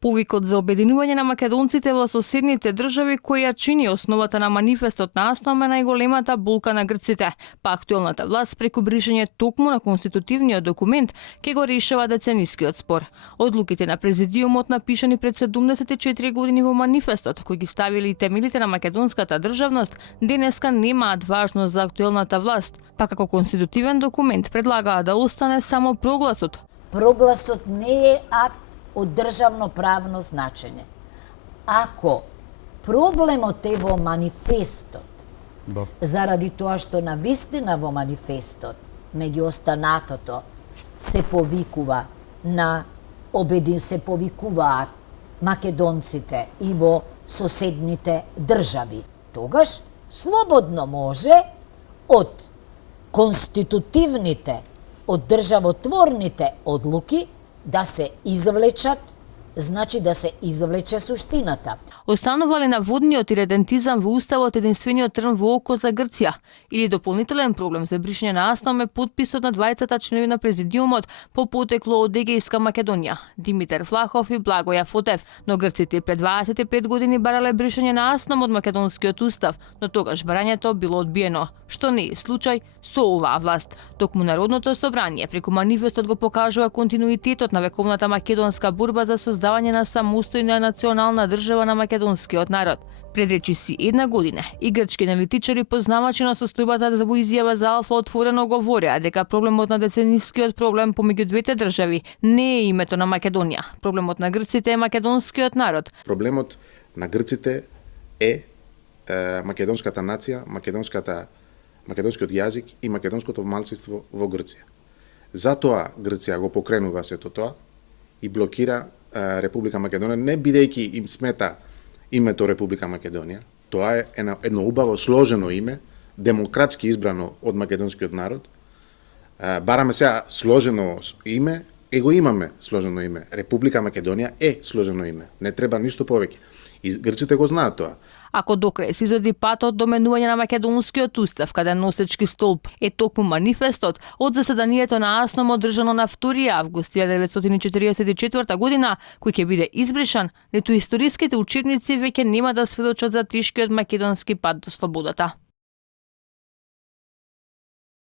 Повикот за обединување на македонците во соседните држави, која чини основата на манифестот на АСНОМ, е најголемата болка на грците, па актуелната власт преку бришење токму на конститутивниот документ ќе го решава деценискиот спор. Одлуките на президиумот, напишани пред 74 години во манифестот, кои ги ставили и темелите на македонската државност, денеска немаат важност за актуелната власт, па како конститутивен документ предлагаа да остане само прогласот. Прогласот не е акт од државно правно значење. Ако проблемот е во манифестот, заради тоа што навистина во манифестот, меѓу останатото, се повикуваат македонците и во соседните држави, тогаш слободно може од конститутивните, од државотворните одлуки да се извлечат, значи да се извлече суштината. Останува ли наводниот иредентизам во уставот единствениот трн во око за Грција? Или дополнителен проблем за бришење на АСНОМ е потписот на двајцата членови на президиумот по потекло од Егејска Македонија, Димитар Влахов и Благоја Фотев, но грците пред 25 години барале бришење на АСНОМ од македонскиот устав, но тогаш барањето било одбиено, што не е случај со оваа власт. Токму Народното собрание преку манифестот го покажува континуитетот на вековната македонска борба за создавање на самостојна национална држава на македонскиот народ. Пред речиси една година и грчки аналитичари, познавачи на состојбата во изјава за Алфа, отворено говореа дека проблемот на деценискиот проблем помеѓу двете држави не е името на Македонија. Проблемот на грците е македонскиот народ. Проблемот на грците е македонската нација, македонскиот јазик и македонското малцинство во Грција. Затоа Грција го покренува сето тоа и блокира Република Македонија, не бидејќи им смета името Република Македонија. Тоа е едно убаво сложено име, демократски избрано од македонскиот народ. Бараме сега сложено име, го имаме сложено име. Република Македонија е сложено име. Не треба ништо повеќе. И грците го знаат тоа. Ако до крај се изоди патот до менување на македонскиот устав, каде носечки столб е токму манифестот од заседанието на АСНОМ одржано на 2 август 1944 година, кој ќе биде избришан, ниту историските учебници веќе нема да сведочат за тешкиот македонски пат до слободата.